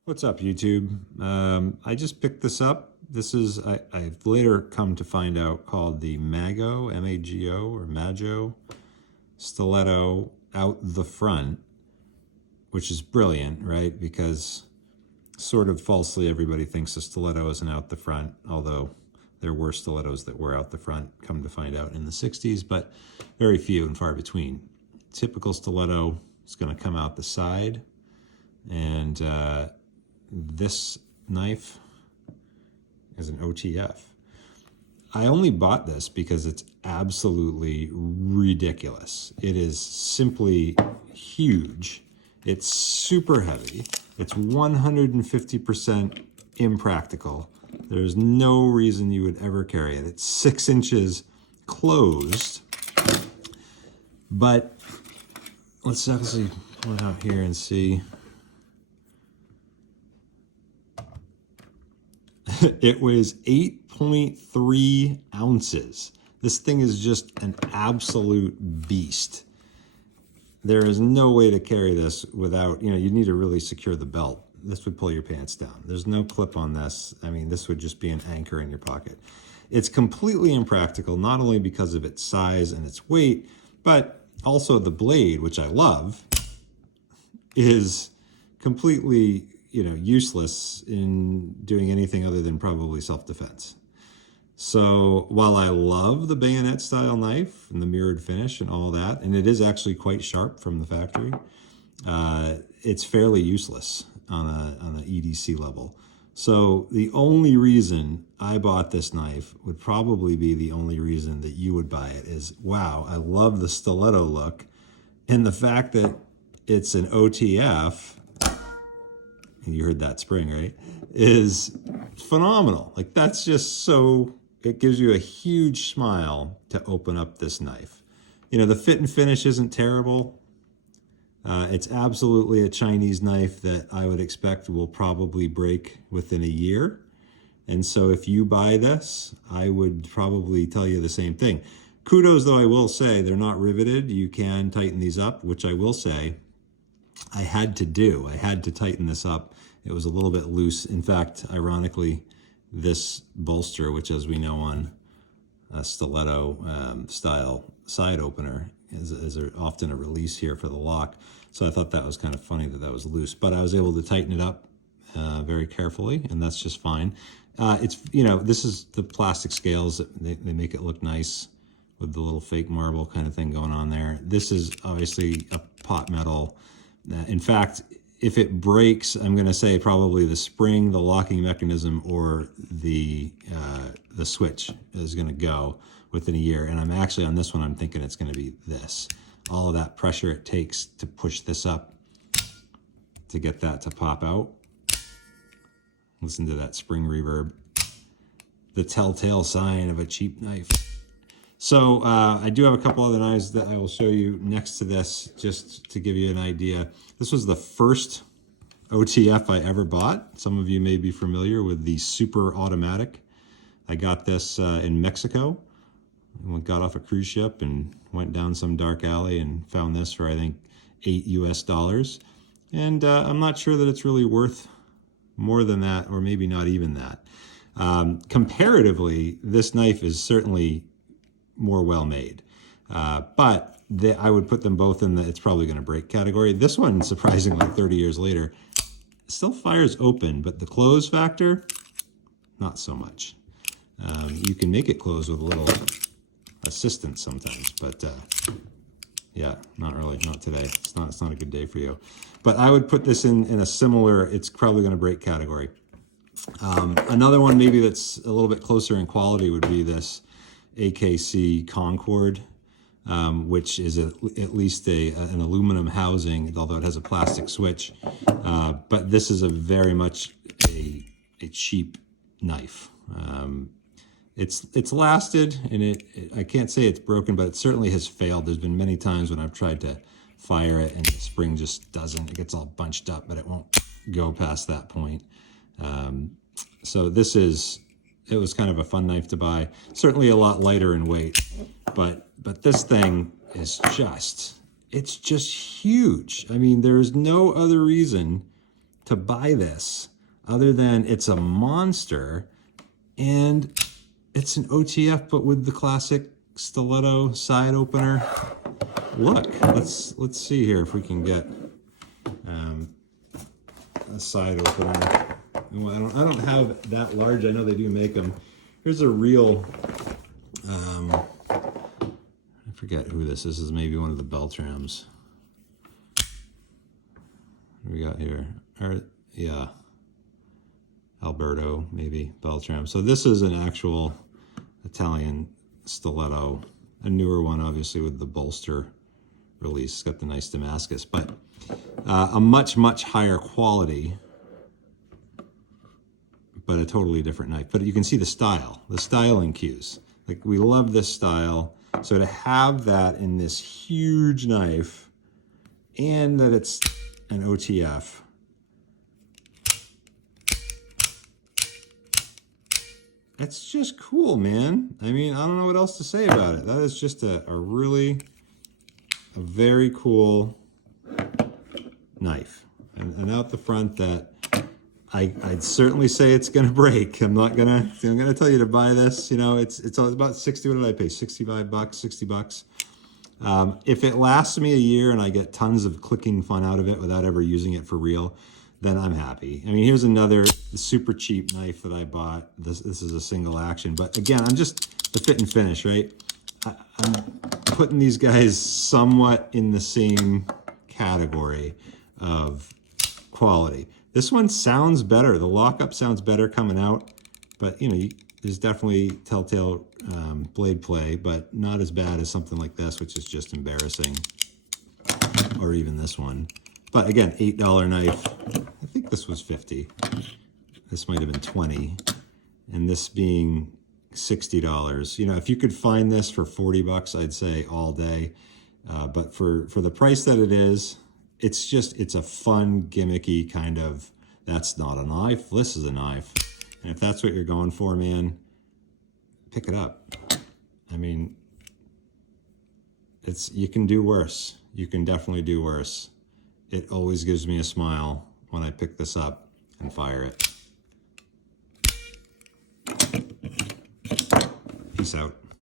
What's up, YouTube? I just picked this up. This is, I've later come to find out, called the Mago, M-A-G-O, or Mago Stiletto out the front, which is brilliant, right? Because sort of falsely everybody thinks a stiletto isn't out the front, although there were stilettos that were out the front, come to find out, in the 60s, but very few and far between. Typical stiletto is going to come out the side, and this knife is an OTF. I only bought this because it's absolutely ridiculous. It is simply huge. It's super heavy. It's 150% impractical. There's no reason you would ever carry it. It's 6 inches closed. But let's actually pull it out here and see. It weighs 8.3 ounces. This thing is just an absolute beast. There is no way to carry this without, you need to really secure the belt. This would pull your pants down. There's no clip on this. I mean, this would just be an anchor in your pocket. It's completely impractical, not only because of its size and its weight, but also the blade, which I love, is completely useless in doing anything other than probably self-defense. So while I love the bayonet style knife and the mirrored finish and all that, and it is actually quite sharp from the factory, it's fairly useless on an EDC level. So the only reason I bought this knife would probably be the only reason that you would buy it is, wow, I love the stiletto look, and the fact that it's an OTF, and you heard that spring, right, is phenomenal. Like, that's just so, it gives you a huge smile to open up this knife. The fit and finish isn't terrible. It's absolutely a Chinese knife that I would expect will probably break within a year. And so if you buy this, I would probably tell you the same thing. Kudos, though, I will say, they're not riveted. You can tighten these up, which I will say I had to do. I had to tighten this up. It was a little bit loose. In fact, ironically, this bolster, which as we know on a stiletto style side opener, is often a release here for the lock. So I thought that was kind of funny that was loose, but I was able to tighten it up very carefully, and that's just fine. It's, this is the plastic scales. They make it look nice with the little fake marble kind of thing going on there. This is obviously a pot metal. In fact, if it breaks, I'm going to say probably the spring, the locking mechanism, or the switch is going to go within a year. And I'm actually, on this one, I'm thinking it's going to be this. All of that pressure it takes to push this up to get that to pop out. Listen to that spring reverb. The telltale sign of a cheap knife. So I do have a couple other knives that I will show you next to this, just to give you an idea. This was the first OTF I ever bought. Some of you may be familiar with the Super Automatic. I got this in Mexico. I got off a cruise ship and went down some dark alley and found this for, I think, $8 US. And I'm not sure that it's really worth more than that, or maybe not even that. Comparatively, this knife is certainly more well-made, but I would put them both in the it's probably going to break category. This one, surprisingly, 30 years later, still fires open, but the close factor, not so much. You can make it close with a little assistance sometimes, but yeah, not really, not today. It's not a good day for you. But I would put this in a similar, it's probably going to break category. Another one maybe that's a little bit closer in quality would be this AKC Concord, which is at least an aluminum housing, although it has a plastic switch. But this is very much a cheap knife. It's lasted, and I can't say it's broken, but it certainly has failed. There's been many times when I've tried to fire it and the spring just doesn't. It gets all bunched up, but it won't go past that point. So it was kind of a fun knife to buy. Certainly a lot lighter in weight, but this thing is it's just huge. I mean, there is no other reason to buy this other than it's a monster and it's an OTF, but with the classic stiletto side opener. Look, let's see here if we can get a side opener. I don't have that large. I know they do make them. Here's a real, I forget who this is. This is maybe one of the Beltrams. What do we got here? Or, yeah, Alberto, maybe Beltram. So this is an actual Italian stiletto, a newer one, obviously, with the bolster release. It's got the nice Damascus, but a much, much higher quality, but a totally different knife. But you can see the style, the styling cues. Like, we love this style. So to have that in this huge knife and that it's an OTF, that's just cool, man. I mean, I don't know what else to say about it. That is just a very cool knife. And out the front that I'd certainly say it's gonna break. I'm gonna tell you to buy this. You know, it's about 60, what did I pay? 65 bucks, 60 bucks. If it lasts me a year and I get tons of clicking fun out of it without ever using it for real, then I'm happy. I mean, here's another super cheap knife that I bought. This is a single action, but again, I'm just the fit and finish, right? I'm putting these guys somewhat in the same category of quality. This one sounds better. The lockup sounds better coming out, but you know, there's definitely telltale blade play, but not as bad as something like this, which is just embarrassing, or even this one. But again, $8 knife. I think this was 50. This might have been 20, and this being $60. You know, if you could find this for 40 bucks, I'd say all day. But for the price that it is, it's a fun, gimmicky kind of, that's not a knife, this is a knife. And if that's what you're going for, man, pick it up. I mean, you can do worse. You can definitely do worse. It always gives me a smile when I pick this up and fire it. Peace out.